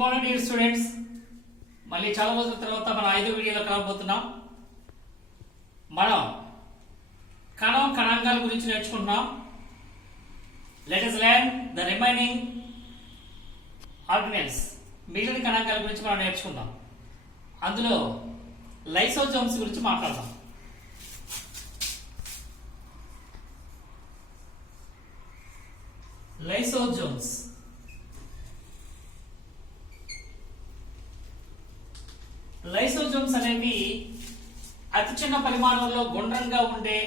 Morning dear students, మళ్ళీ చాలా రోజుల తర్వాత మన 5వ వీడియోలో కలవబోతున్నాం. మనం కణాంగాల గురించి నేర్చుకుంటున్నాం. Let us learn the remaining organelles. మిగిలిన కణాంగాల గురించి మనం నేర్చుకుందాం. అందులో లైసోజోమ్స్ గురించి మాట్లాడదాం. లైసోజోమ్స్ లైసోజోమ్స్ అనేవి అతి చిన్న పరిమాణంలో గుండ్రంగా ఉండే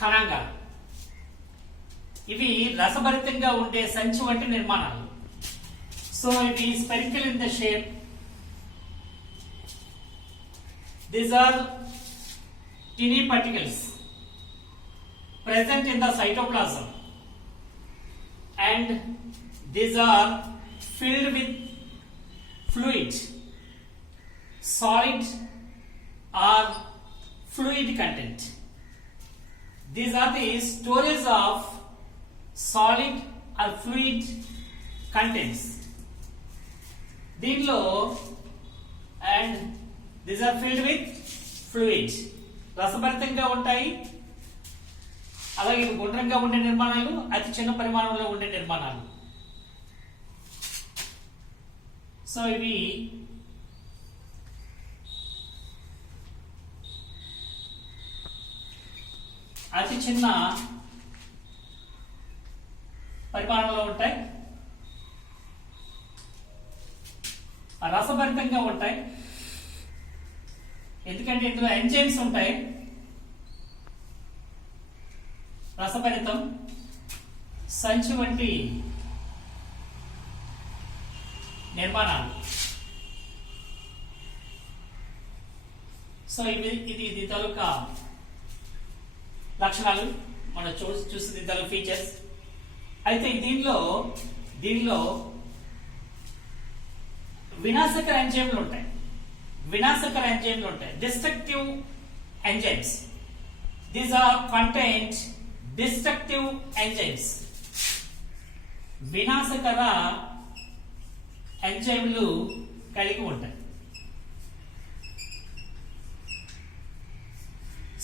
కణాంగాలు. ఇవి రసభరితంగా ఉండే సంచి వంటి నిర్మాణాలు. సో ఇవి spherical in the shape. These are tiny particles present in the cytoplasm and these are filled with fluid, solid or fluid content. These are the storage of solid or fluid contents. దీనిలో and these are filled with fluid. రసభరితంగా ఉంటాయి. అలాగే గుండ్రంగా ఉండే నిర్మాణాలు, అతి చిన్న పరిమాణంలో ఉండే నిర్మాణాలు. సో ఇవి అతి చిన్న పరిమాణంలో ఉంటాయి, రసభరితంగా ఉంటాయి. ఎందుకంటే ఇందులో ఎంజైమ్స్ ఉంటాయి. రసభరితం, సంచి వంటి నిర్మాణాలు. సో ఇది తాలూకా లక్షణాలు, మనం చూసింది తాలూకా ఫీచర్స్. అయితే దీనిలో వినాశకర ఎంజైమ్లు ఉంటాయి. Destructive enzymes. These are contained destructive enzymes. వినాశకర ఎంజైమ్లు కలిగి ఉంటాయి.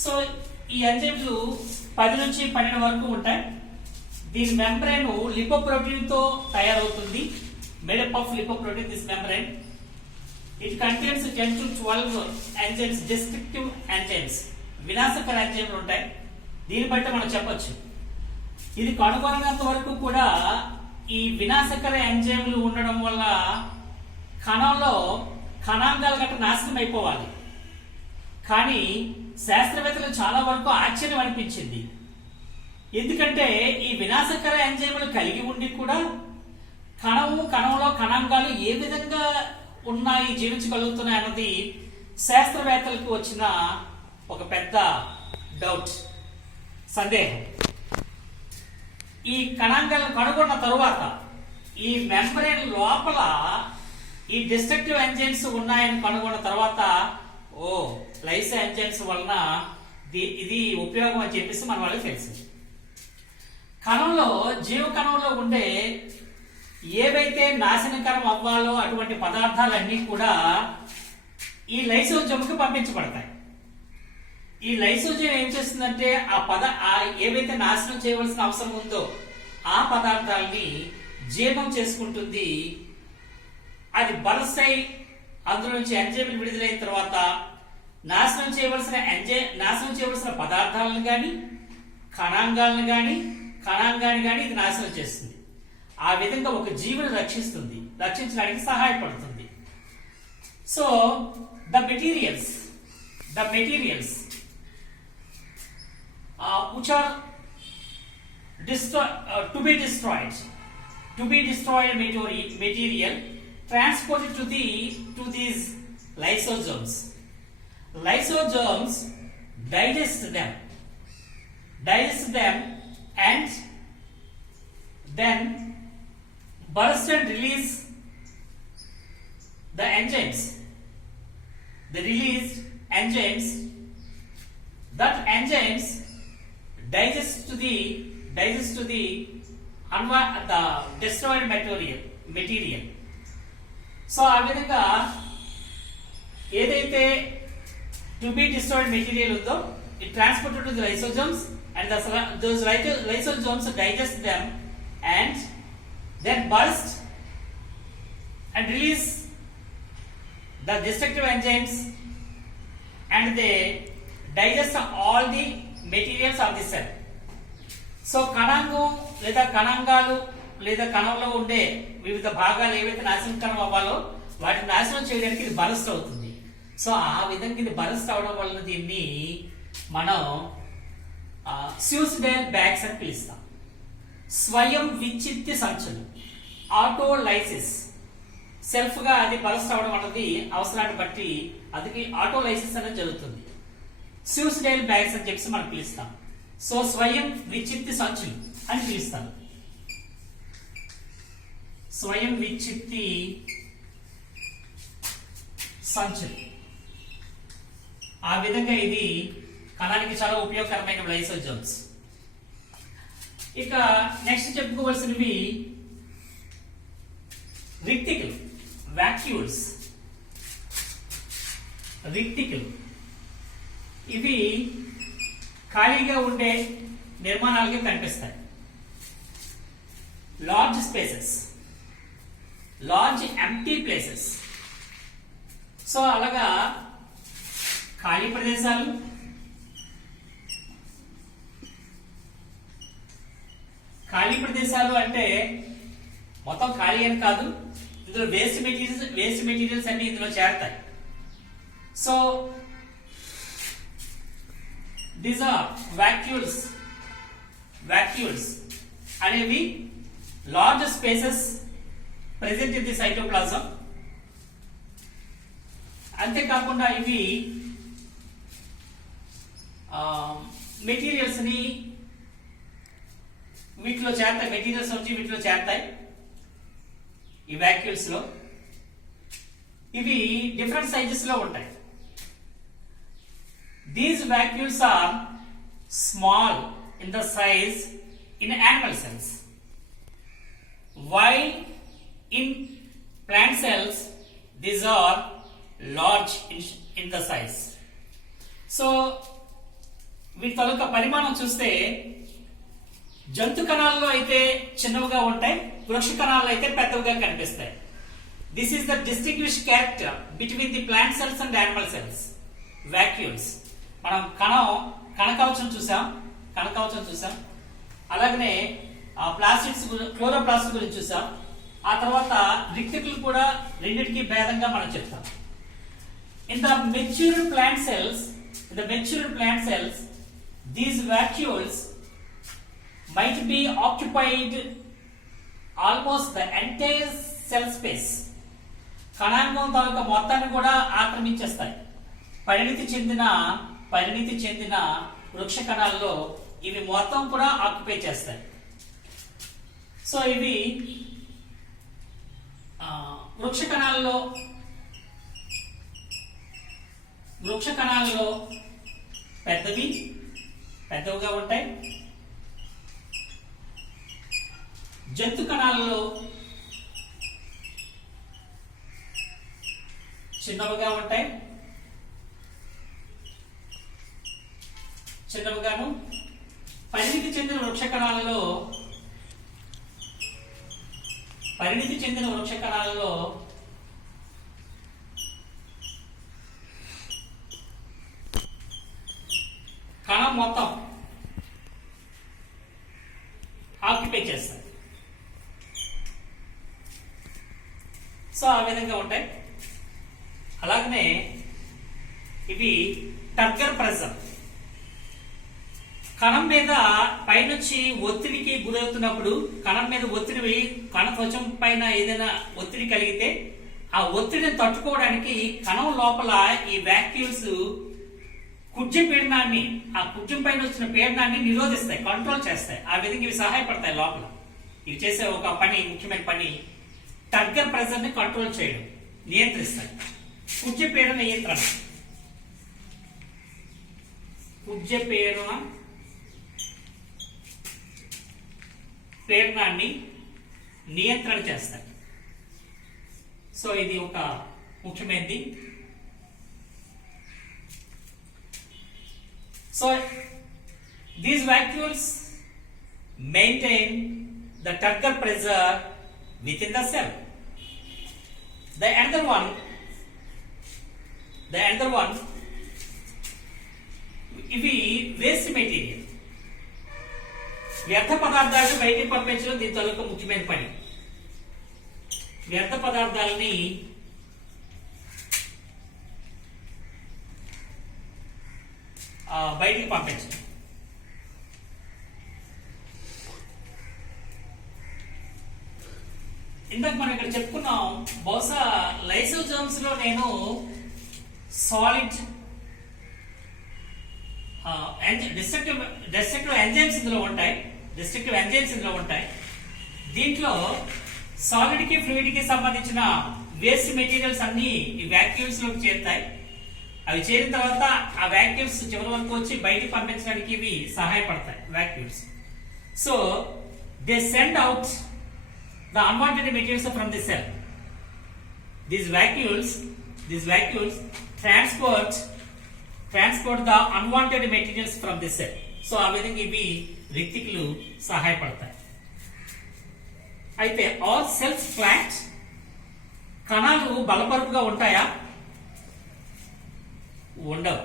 సో ఈ ఎంజైమ్లు 10 నుంచి 12 వరకు ఉంటాయి. దీని మెంబ్రేన్ లిపోప్రోటీన్ తో తయారవుతుంది. Made up of lipoprotein this membrane. It contains 10 to 12 enzymes, destructive enzymes. వినాశకర ఎంజైమ్లు ఉంటాయి. దీన్ని బట్టి మనం చెప్పొచ్చు, ఇది కనుగొనంత వరకు కూడా ఈ వినాశకర ఎంజైమ్లు ఉండడం వల్ల కణంలో కణాంగాలు గట్రా నాశనం అయిపోవాలి. కానీ శాస్త్రవేత్తలు చాలా వరకు ఆశ్చర్యం అనిపించింది. ఎందుకంటే ఈ వినాశకర ఎంజైమ్లు కలిగి ఉండి కూడా కణంలో కణాంగాలు ఏ విధంగా ఉన్నాయి, జీవించగలుగుతున్నాయి అన్నది శాస్త్రవేత్తలకు వచ్చిన ఒక పెద్ద డౌట్, సందేహం. ఈ కణాంగాలను కనుగొన్న తరువాత ఈ మెంబ్రేన్ లోపల ఈ డిస్ట్రక్టివ్ ఎంజైమ్స్ ఉన్నాయని కనుగొన్న తర్వాత లైసో ఎంజైమ్స్ వలన ఇది ఉపయోగం అని చెప్పేసి మన వాళ్ళకి తెలిసింది. జీవకణంలో ఉండే ఏవైతే నాశనకరం అవ్వాలో అటువంటి పదార్థాలన్నీ కూడా ఈ లైసోజోమ్కి పంపించబడతాయి. ఈ లైసోజోమ్ ఏం చేస్తుందంటే ఏవైతే నాశనం చేయవలసిన అవసరం ఉందో ఆ పదార్థాలని జీర్ణం చేసుకుంటుంది. అది బరస్ట్ అయి అందులో నుంచి ఎంజైమ్లు విడుదలైన తర్వాత నాశనం చేయవలసిన పదార్థాలను కానీ కణాంగాన్ని కానీ ఇది నాశనం చేస్తుంది. ఆ విధంగా ఒక జీవిని రక్షించడానికి సహాయపడుతుంది. So the materials which are to be destroyed material transported to these lysosomes. Lysosomes digest them and then burst and release the enzymes. The released enzymes, that enzymes digest to the destroyed material. So ఆ విధంగా ఏదైతే to be destroyed material ఉందో it transported to the lysosomes and those lysosomes digest them and then burst and release the destructive enzymes and they digest all the materials of the cell. So కణాంగం లేదా కణాంగాలు లేదా కణంలో ఉండే వివిధ భాగాలు ఏవైతే నాశనం అవ్వాలో వాటిని నాశనం చేయడానికి ఇది బరస్ట్ అవుతుంది. సో ఆ విధంగా ఇది బరస్ట్ అవడం వలన దీన్ని మనం సూసిడైల్ బ్యాగ్స్ అని పిలుస్తాం. స్వయం విచ్ఛిత్తి సంచులు, ఆటోలైసిస్, సెల్ఫ్ గా అది బరస్ట్ అవడం అన్నది అవసరాన్ని బట్టి అది ఆటోలైసిస్ అనేది జరుగుతుంది. సూసిడైల్ బ్యాగ్స్ అని చెప్పి మనం పిలుస్తాం. సో స్వయం విచ్ఛిత్తి సంచులు అని పిలుస్తాం. స్వయం విచ్ఛిత్తి సంచులు. ఆ విధంగా ఇది కణానికి చాలా ఉపయోగకరమైన లైసోజోమ్స్. ఇక నెక్స్ట్ చెప్పుకోవాల్సినవి రిక్టికల్, వాక్యూల్స్. రిక్టికల్ ఇవి ఖాళీగా ఉండే నిర్మాణాలుగా కనిపిస్తాయి. Large spaces, large empty places. So అలాగా ఖాళీ ప్రదేశాలు, ఖాళీ ప్రదేశాలు అంటే మొత్తం ఖాళీ అని కాదు, ఇందులో వేస్ట్ మెటీరియల్స్ అన్ని ఇందులో చేరతాయి. So these are vacuoles. Vacuoles అనేవి large spaces present in the cytoplasm. అంతేకాకుండా ఇవి మెటీరియల్స్ ని వీటిలో చేరతాయి, మెటీరియల్స్ వచ్చి వీటిలో చేరతాయి ఈ వాక్యూల్స్ లో. ఇవి డిఫరెంట్ సైజెస్ లో ఉంటాయి. These vacuoles are small in the size in animal cells, while in plant cells these are large in the size. So వీటి తాలూకా పరిమాణం చూస్తే జంతు కణాల్లో అయితే చిన్నవిగా ఉంటాయి, వృక్ష కణాల్లో అయితే పెద్దవిగా కనిపిస్తాయి. This is the distinguish character between the plant cells and animal cells. Vacuoles. మనం కణకవచం చూసాం, అలాగనే ప్లాస్టిక్స్, క్లోరోప్లాస్ట్ గురించి చూసాం. ఆ తర్వాత రిక్టికల్ కూడా రెండింటికి భేదంగా మనం చెప్తాం. In the matured plant cells these vacuoles might be occupied almost the entire cell space. కణాంగం తాలూకా మొత్తాన్ని కూడా ఆక్రమించేస్తాయి. పరిణితి చెందిన వృక్ష కణాల్లో ఇవి మొత్తం కూడా ఆక్యుపై చేస్తాయి. సో ఇవి వృక్ష కణాల్లో పెద్దవిగా ఉంటాయి. జంతు కణాలలో చిన్నవిగా ఉంటాయి, చిన్నవిగాను. పరిణితి చెందిన వృక్ష కణాలలో కణం మొత్తం ఆక్యుపై చేస్తాయి. సో ఆ విధంగా ఉంటాయి. అలాగనే ఇవి టర్గర్ ప్రెజర్. కణం మీద పైనుంచి ఒత్తిడికి గురవుతున్నప్పుడు కణం మీద కణ త్వచం పైన ఏదైనా ఒత్తిడి కలిగితే ఆ ఒత్తిడిని తట్టుకోవడానికి కణం లోపల ఈ వాక్యూల్స్ కుడ్య పీడనాన్ని, ఆ కుడ్యం పైన వచ్చిన పీడనాన్ని నిరోధిస్తాయి, కంట్రోల్ చేస్తాయి. ఆ విధంగా ఇవి సహాయపడతాయి. లోపల ఇవి చేసే ఒక ముఖ్యమైన పని టర్గర్ ప్రెజర్ ని కంట్రోల్ చేయడం, నియంత్రిస్తాయి. కుడ్య పీడనాన్ని నియంత్రణ చేస్తాయి. సో ఇది ఒక ముఖ్యమైనది. So these vacuoles maintain the turgor pressure within the cell. The another one, ఇవి వేస్ట్ మెటీరియల్, వ్యర్థ పదార్థాలను బయటికి పంపించడం దీని తాలూకు ముఖ్యమైన పని. వ్యర్థ పదార్థాలని బయటికి పంపించడం. ఇందాక మనం ఇక్కడ చెప్పుకున్నాం, బహుశా లైసోజోమ్స్ లో నేను సాలిడ్ డిస్ట్రక్టివ్ ఎంజైమ్స్ ఇందులో ఉంటాయి. దీంట్లో సాలిడ్ కి ఫ్లూయిడ్ కి సంబంధించిన వేస్ట్ మెటీరియల్స్ అన్ని ఈ వాక్యూల్స్ లోకి చేరుతాయి. అవి చేరిన తర్వాత ఆ వాక్యూల్స్ చివరి వరకు వచ్చి బయటికి పంపించడానికి ఇవి సహాయపడతాయి vacuoles. So they send out the unwanted materials from the cell. These vacuoles transport the unwanted materials from the cell. So ఆ విధంగా ఇవి రిక్తికులు సహాయపడతాయి. అయితే all cells flat, కణాలు బలపరుపుగా ఉంటాయా? ఉండవు.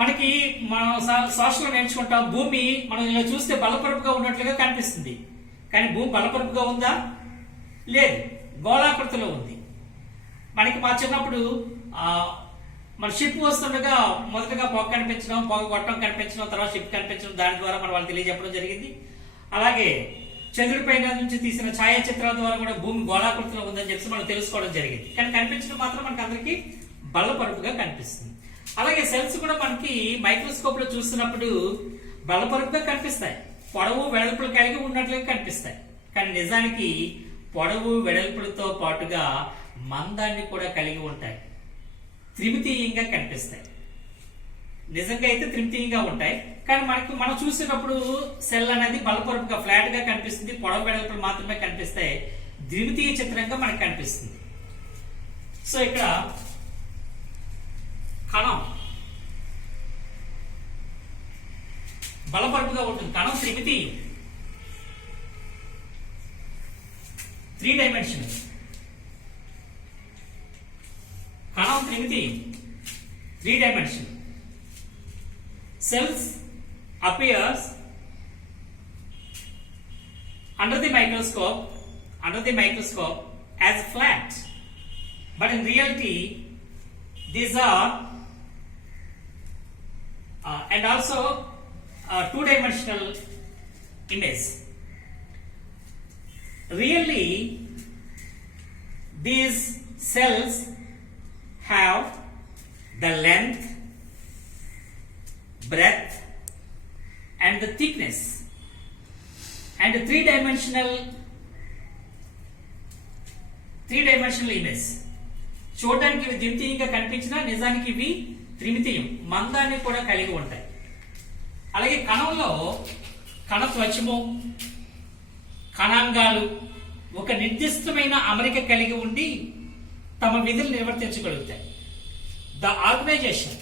మనకి మనం సోషల్ నేర్చుకుంటాం, భూమి మనం ఇలా చూస్తే బలపరుపుగా ఉన్నట్లుగా కనిపిస్తుంది. కానీ భూమి బలపరుపుగా ఉందా? లేదు, గోళాకృతిలో ఉంది. మనకి మా చిన్నప్పుడు మన షిప్ వస్తుండగా మొదటగా పొగ కనిపించడం, పొగ గొట్టం కనిపించడం, తర్వాత షిప్ కనిపించడం, దాని ద్వారా మన వాళ్ళు తెలియజెప్పడం జరిగింది. అలాగే చంద్రుడి పైన నుంచి తీసిన ఛాయాచిత్రాల ద్వారా కూడా భూమి గోళాకృతిలో ఉందని చెప్పి మనం తెలుసుకోవడం జరిగింది. కానీ కనిపించడం మాత్రం మనకి అందరికీ బలపరుపుగా కనిపిస్తుంది. అలాగే సెల్స్ కూడా మనకి మైక్రోస్కోప్ లో చూస్తున్నప్పుడు బలపరుపుగా కనిపిస్తాయి, పొడవు వెడల్పులు కలిగి ఉన్నట్లుగా కనిపిస్తాయి. కానీ నిజానికి పొడవు వెడల్పులతో పాటుగా మందాన్ని కూడా కలిగి ఉంటాయి, త్రిమితీయంగా కనిపిస్తాయి. నిజంగా అయితే త్రిమితీయంగా ఉంటాయి, కానీ మనం చూసినప్పుడు సెల్ అనేది బలపరుపుగా ఫ్లాట్ గా కనిపిస్తుంది, పొడవు వెడల్పులు మాత్రమే కనిపిస్తాయి, ద్విమితీయ చిత్రంగా మనకు కనిపిస్తుంది. సో ఇక్కడ కణం బలపరుపుగా ఉంటుంది. కణం త్రిమితీయం, 3 డైమెన్షనల్. కణం త్రిమితీయం, 3 dimensional. Cells appears under the microscope as flat, but in reality these are and also 2-dimensional image. Really, these cells have the length, breadth and the thickness, and a 3-dimensional image. చూడడానికి ఇవి ద్విమితీయంగా కనిపించినా నిజానికి ఇవి త్రిమితీయం, మందాన్ని కూడా కలిగి ఉంటాయి. అలాగే కణంలో కణత్వచము, కణాంగాలు ఒక నిర్దిష్టమైన అమరిక కలిగి ఉండి తమ విధులు నిర్వర్తించగలుగుతాయి. The organisation.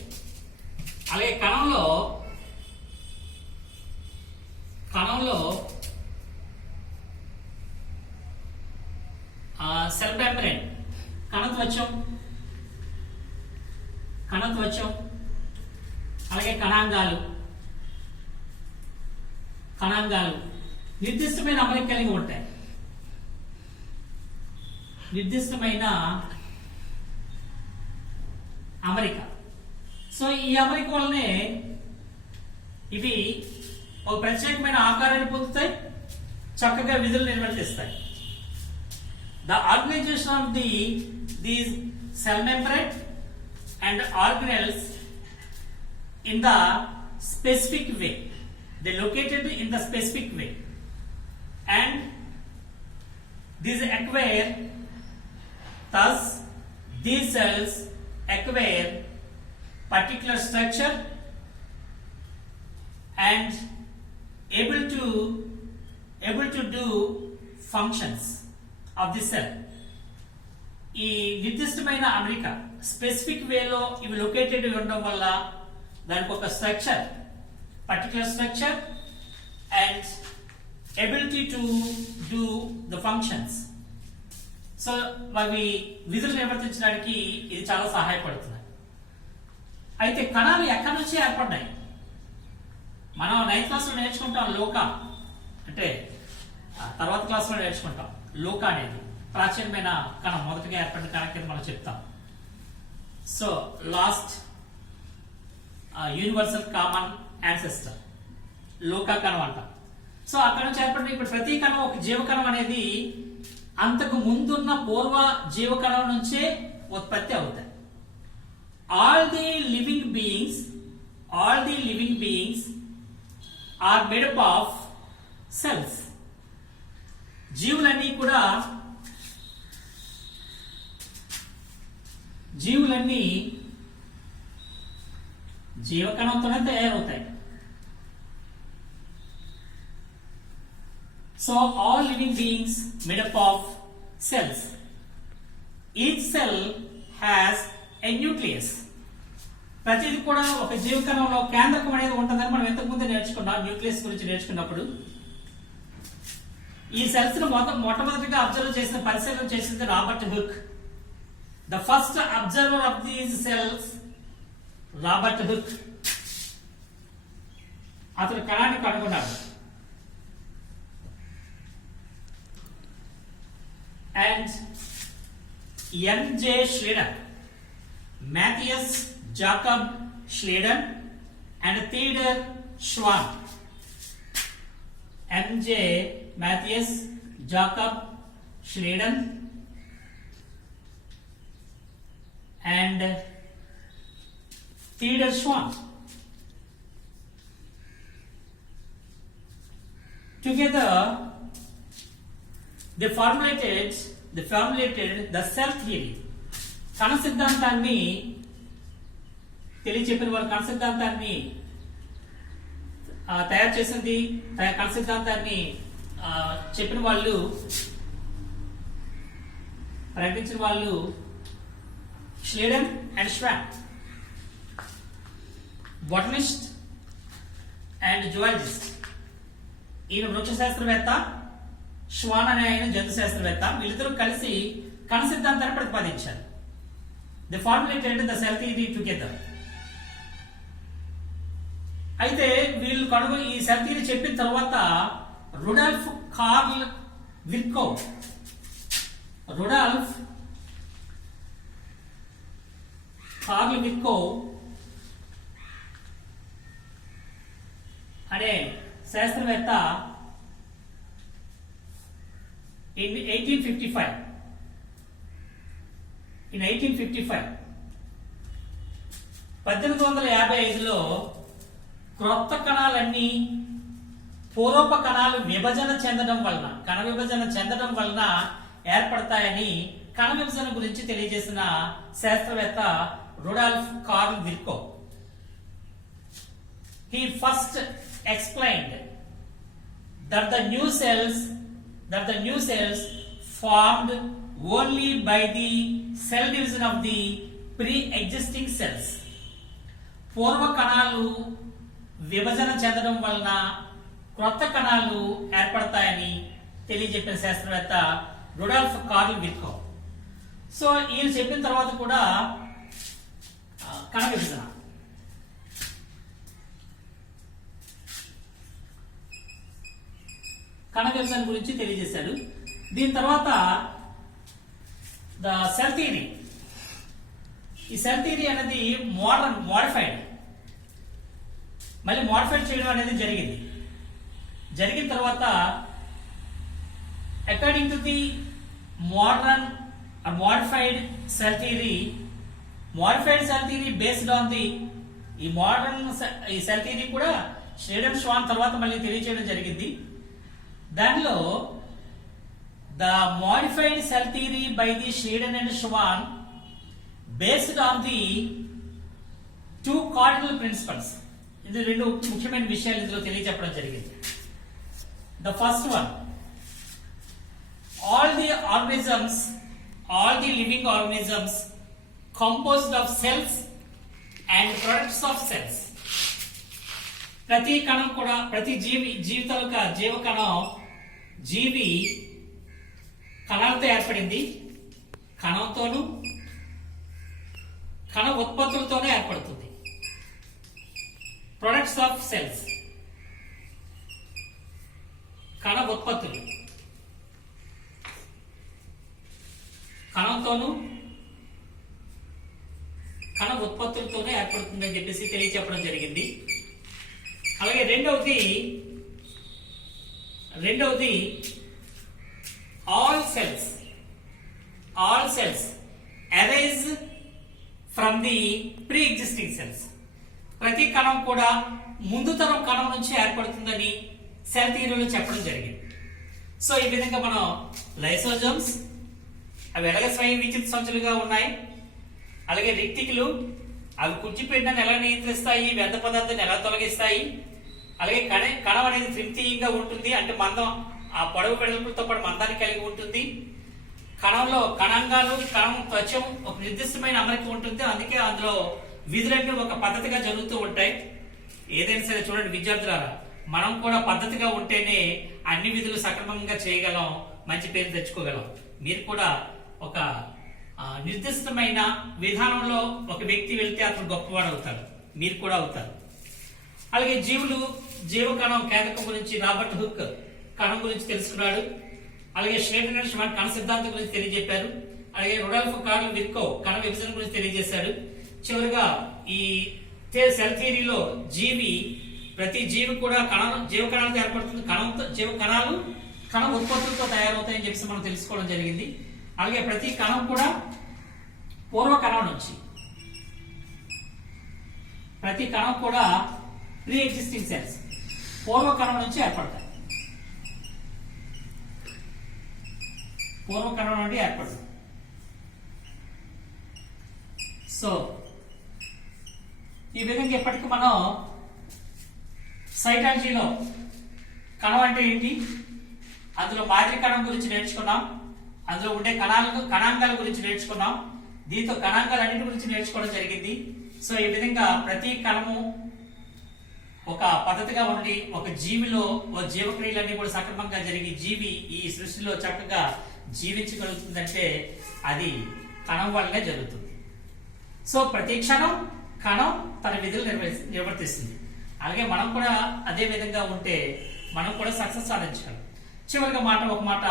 అలాగే కణంలో సెల్ మెంబ్రేన్, కణత్వచం, అలాగే కణాంగాలు నిర్దిష్టమైన అమరిక కలిగి ఉంటాయి. నిర్దిష్టమైన అమరిక. సో ఈ అమరిక వల్లనే ఇవి ఒక ప్రత్యేకమైన ఆకారాన్ని పొందుతాయి, చక్కగా విధులు నిర్వర్తిస్తాయి. The organisation of these cell membrane and organelles in the specific way. They located in the specific way, and these acquire, thus these cells acquire particular structure and able to do functions of the cell. ఈ నిర్దిష్టమైన అమరిక specific వేలో ఇవి located ఉండడం వల్ల దానికి ఒక structure, particular structure and ability to do the functions. So అవి విధులు నిర్వర్తించడానికి ఇది చాలా సహాయపడుతుంది. అయితే కణాలు ఎక్కడి నుంచి ఏర్పడ్డాయి? మనం 9th క్లాస్లో నేర్చుకుంటాం లోకా, అంటే తర్వాత క్లాస్లో నేర్చుకుంటాం. లోకా అనేది ప్రాచీనమైన కణం, మొదటిగా ఏర్పడిన కణం కింద మనం చెప్తాం. So last universal common ancestor లోకా కణం అంటాం. సో అక్కడ నుంచి ఏర్పడిన ఇప్పుడు ప్రతి కణం ఒక జీవకణం అనేది అంతకు ముందున్న పూర్వ జీవకణం నుంచే ఉత్పత్తి అవుతాయి. all the living beings are made up of cells. జీవులన్నీ జీవకణంతోనే తయారవుతాయి. So all living beings made up of cells. Each cell has a nucleus. ప్రతిది కూడా ఒక జీవకణంలో కేంద్రకం అనేది ఉంటుందని మనం ఇంతకు ముందే నేర్చుకున్నాం. న్యూక్లియస్ గురించి నేర్చుకున్నప్పుడు ఈ సెల్స్ ను మొట్టమొదటిగా అబ్జర్వ్ చేసిన, పరిశీలన చేసింది Robert hook. The first observer of these cells Robert hook. అతను కణాన్ని కనుగొన్నాడు. And N.J. Schleiden, Matthias Jakob Schleiden and Theodor Schwann. M.J. Matthias Jakob Schleiden and Theodor Schwann together they formulated the cell theory. కణ సిద్ధాంతాన్ని తెలియచెప్పిన వారు, కణ సిద్ధాంతాన్ని తయారు చేసింది, కణ సిద్ధాంతాన్ని చెప్పిన వాళ్ళు, ప్రకటించిన వాళ్ళు Schleiden and Schwann, botanist and zoologist. ఈయన వృక్ష శాస్త్రవేత్త, ష్వాన్ అనే ఆయన జంతు శాస్త్రవేత్త. వీళ్ళిద్దరూ కలిసి కణ సిద్ధాంతాన్ని ప్రతిపాదించారు. The formulated the cell theory together. అయితే వీళ్ళు ఈ సెల్ థియరీ చెప్పిన తర్వాత రుడాల్ఫ్ కార్ల్ విర్కో అనే శాస్త్రవేత్త in 1855 1855లో క్రొత్త కణాలన్నీ పూర్వపు కణాలు విభజన చెందడం వలన, కణ విభజన చెందడం వలన ఏర్పడతాయని కణ విభజన గురించి తెలియజేసిన శాస్త్రవేత్త Rudolf Carl Virchow. He first explained that the new cells formed only by the cell division of the pre-existing cells. పూర్వ కణాలు విభజన చెందడం వలన క్రొత్త కణాలు ఏర్పడతాయని తెలియజెప్పిన శాస్త్రవేత్త రుడాల్ఫ్ కార్ల్ విర్కో. సో ఈయన చెప్పిన తర్వాత కూడా కణ విభజన, కణ విభజన గురించి తెలియజేశాడు. దీని తర్వాత ద సెల్ థియరీ. ఈ సెల్ థియరీ అనేది మోడిఫైడ్ చేయడం అనేది జరిగిన తర్వాత according to the modified cell theory based on the ఈ సెల్ థియరీ కూడా ష్లేడెన్ ష్వాన్ తర్వాత మళ్ళీ తెలియజేయడం జరిగింది. దానిలో the modified cell theory by the Schleiden and Schwann based on the 2 cardinal principles. ఇది 2 ముఖ్యమైన విషయాలు ఇందులో తెలియజెప్పడం జరిగింది. The first one, all the all the living organisms composed of cells and products of cells. ప్రతి కణం కూడా ప్రతి జీవ కణం జీవి కణాలతో ఏర్పడింది, కణంతోనూ కణ ఉత్పత్తులతోనే ఏర్పడుతుంది. ప్రొడక్ట్స్ ఆఫ్ సెల్స్ కణ ఉత్పత్తులు, కణంతోనూ కణ ఉత్పత్తులతోనే ఏర్పడుతుంది అని చెప్పేసి తెలియచెప్పడం జరిగింది. అలాగే రెండవది all cells arise from the pre existing cells. ప్రతి కణం కూడా ముందు తరం కణం నుంచి ఏర్పడుతుందని సెల్ థియరీలో చెప్పడం జరిగింది. సో ఈ విధంగా మనం లైసోజోమ్స్ అవి ఎలాగ స్వయం విచిత్ర సంచులుగా ఉన్నాయి, అలాగే రెక్టికులు అవి కుచ్చిపెట్టిన ఎలా నియంత్రిస్తాయి, వ్యర్థ పదార్థాన్ని ఎలా తొలగిస్తాయి, అలాగే కణం అనేది త్రిమితీయంగా ఉంటుంది, అంటే మందం ఆ పొడవు వెడల్పులతో పాటు మందాన్ని కలిగి ఉంటుంది. కణంలో కణాంగాలు కణం త్వచం ఒక నిర్దిష్టమైన అమరిక ఉంటుంది, అందుకే అందులో విధులన్నీ ఒక పద్ధతిగా జరుగుతూ ఉంటాయి. ఏదైనా సరే చూడండి విద్యార్థులారా, మనం కూడా పద్ధతిగా ఉంటేనే అన్ని విధులు సక్రమంగా చేయగలం, మంచి పేరు తెచ్చుకోగలం. మీరు కూడా ఒక నిర్దిష్టమైన విధానంలో ఒక వ్యక్తి వెళ్తే అతను గొప్పవాడు అవుతాడు, మీరు కూడా అవుతారు. అలాగే జీవకణం కేంద్రకం గురించి రాబర్ట్ హుక్ కణం గురించి తెలుసుకున్నాడు. అలాగే ష్నేడర్ కణ సిద్ధాంతం గురించి తెలియజెప్పారు. అలాగే రుడాల్ఫ్ కార్ల్ విర్కో కణ విభజన గురించి తెలియజేశాడు. చివరిగా ఈ సెల్ థియరీలో ప్రతి జీవి కూడా జీవ కణాలతో ఏర్పడుతుంది, జీవ కణాలు కణ ఉత్పత్తులతో తయారవుతాయని చెప్పి మనం తెలుసుకోవడం జరిగింది. అలాగే ప్రతి కణం కూడా ప్రతి కణం కూడా ప్రీ ఎగ్జిస్టింగ్ సెల్స్ పూర్వకణం నుంచి ఏర్పడతాయి, పూర్వకణం నుండి ఏర్పడుతుంది. సో ఈ విధంగా ఇప్పటికి మనం సైటాలజీలో కణం అంటే ఏంటి, అందులో మాదిరి కణం గురించి నేర్చుకున్నాం, అందులో ఉండే కణాంగాల గురించి నేర్చుకున్నాం, దీంతో కణాంగాలన్నిటి గురించి నేర్చుకోవడం జరిగింది. సో ఈ విధంగా ప్రతి కణము ఒక పద్ధతిగా ఉండి ఒక జీవిలో జీవక్రియలన్నీ కూడా సక్రమంగా జరిగి జీవి ఈ సృష్టిలో చక్కగా జీవించగలుగుతుందంటే అది కణం వల్లనే జరుగుతుంది. సో ప్రతి క్షణం కణం తన విధులు నిర్వర్తిస్తుంది. అలాగే మనం కూడా అదే విధంగా ఉంటే మనం కూడా సక్సెస్ సాధించగలం. చివరిగా ఒక మాట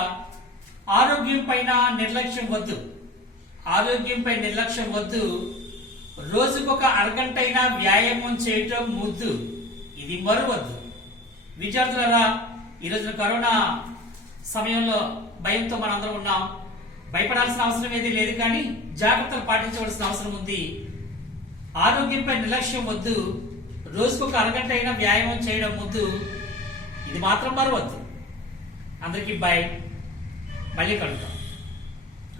ఆరోగ్యం పైన నిర్లక్ష్యం వద్దు, ఆరోగ్యంపై నిర్లక్ష్యం వద్దు, రోజుకొక అరగంటైనా వ్యాయామం చేయటం ముద్దు, ఇది మరువద్దు. విద్యార్థులారా, ఈరోజు కరోనా సమయంలో భయంతో మనందరం ఉన్నాం. భయపడాల్సిన అవసరం ఏది లేదు, కానీ జాగ్రత్తలు పాటించవలసిన అవసరం ఉంది. ఆరోగ్యంపై నిర్లక్ష్యం వద్దు, రోజుకొక అరగంట అయినా వ్యాయామం చేయడం ముద్దు, ఇది మాత్రం మరవద్దు. అందరికీ బాయ్, మళ్ళీ కలుద్దాం.